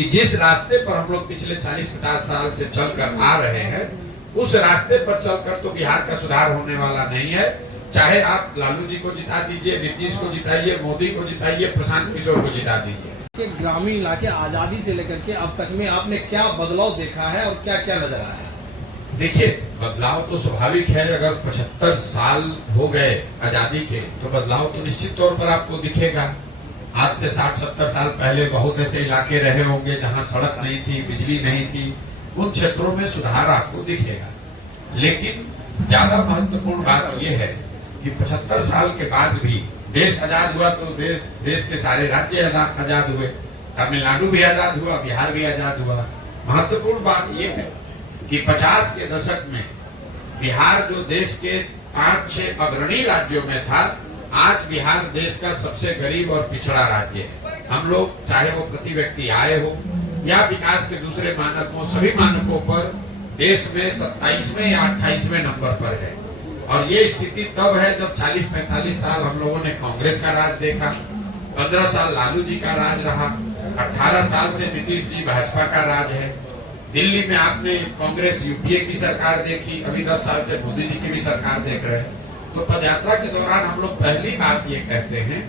कि जिस रास्ते पर हम लोग पिछले 40-50 साल से चलकर आ रहे हैं, उस रास्ते पर चलकर तो बिहार का सुधार होने वाला नहीं है। चाहे आप लालू जी को जिता दीजिए, नीतीश को जिताइए, मोदी को जिताइए, प्रशांत किशोर को जिता दीजिए। कि ग्रामीण इलाके आजादी से लेकर के अब तक में आपने क्या बदलाव देखा है और क्या क्या नजर आया है? देखिए, बदलाव तो स्वाभाविक है। अगर 75 साल हो गए आजादी के तो बदलाव तो निश्चित तौर पर आपको दिखेगा। आज से 60-70 साल पहले बहुत ऐसे इलाके रहे होंगे जहां सड़क नहीं थी, बिजली नहीं थी। उन क्षेत्रों में सुधार आपको दिखेगा। लेकिन ज्यादा महत्वपूर्ण बात यह है कि 75 साल के बाद भी देश आजाद हुआ तो देश के सारे राज्य आजाद हुए। तमिलनाडु भी आजाद हुआ, बिहार भी आजाद हुआ। महत्वपूर्ण बात यह है कि 50 के दशक में बिहार जो देश के 5-6 अग्रणी राज्यों में था, आज बिहार देश का सबसे गरीब और पिछड़ा राज्य है। हम लोग चाहे वो प्रति व्यक्ति आय हो या विकास के दूसरे मानक हो, सभी मानकों पर देश में 27वें या 28वें नंबर पर है। और ये स्थिति तब है जब 40-45 साल हम लोगों ने कांग्रेस का राज देखा, 15 साल लालू जी का राज रहा, 18 साल से नीतीश जी भाजपा का राज है। दिल्ली में आपने कांग्रेस यूपीए की सरकार देखी, अभी 10 साल से मोदी जी की भी सरकार देख रहे हैं। तो पदयात्रा के दौरान हम लोग पहली बात ये कहते हैं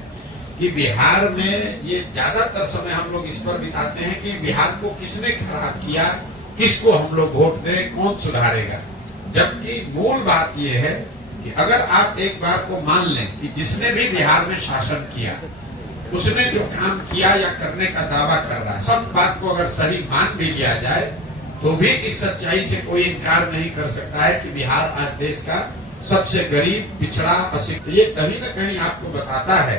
कि बिहार में ये ज्यादातर समय हम लोग इस पर बिताते हैं कि बिहार को किसने खराब किया, किसको हम लोग वोट दें, कौन सुधारेगा। जबकि मूल बात यह है कि अगर आप एक बार को मान लें कि जिसने भी बिहार में शासन किया, उसने जो काम किया या करने का दावा कर रहा है, सब बात को अगर सही मान भी लिया जाए तो भी इस सच्चाई से कोई इनकार नहीं कर सकता है कि बिहार आज देश का सबसे गरीब, पिछड़ा, अशिक्षित। ये कहीं न कहीं आपको बताता है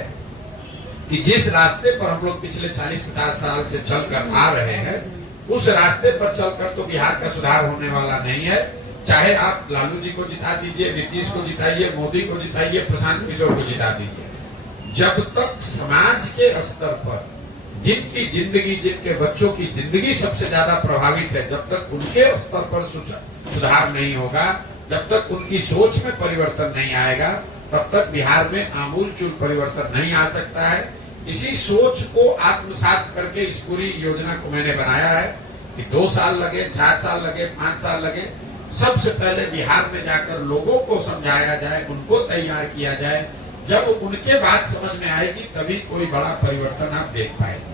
कि जिस रास्ते पर हम लोग पिछले 40-50 साल से चलकर आ रहे हैं, उस रास्ते पर चलकर तो बिहार का सुधार होने वाला नहीं है। चाहे आप लालू जी को जिता दीजिए, नीतीश को जिताइए, मोदी को जिताइए, प्रशांत किशोर को जिता दीजिए। जब तक समाज के स्तर पर जिनकी जिंदगी, जिनके बच्चों की जिंदगी सबसे ज्यादा प्रभावित है, जब तक उनके स्तर पर सुधार नहीं होगा, जब तक उनकी सोच में परिवर्तन नहीं आएगा, तब तक बिहार में आमूलचूल परिवर्तन नहीं आ सकता है। इसी सोच को आत्मसात करके इस पूरी योजना को मैंने बनाया है कि 2 साल लगे, 4 साल लगे, 5 साल लगे, सबसे पहले बिहार में जाकर लोगों को समझाया जाए, उनको तैयार किया जाए। जब उनके बात समझ में आएगी तभी कोई बड़ा परिवर्तन आप देख पाएंगे।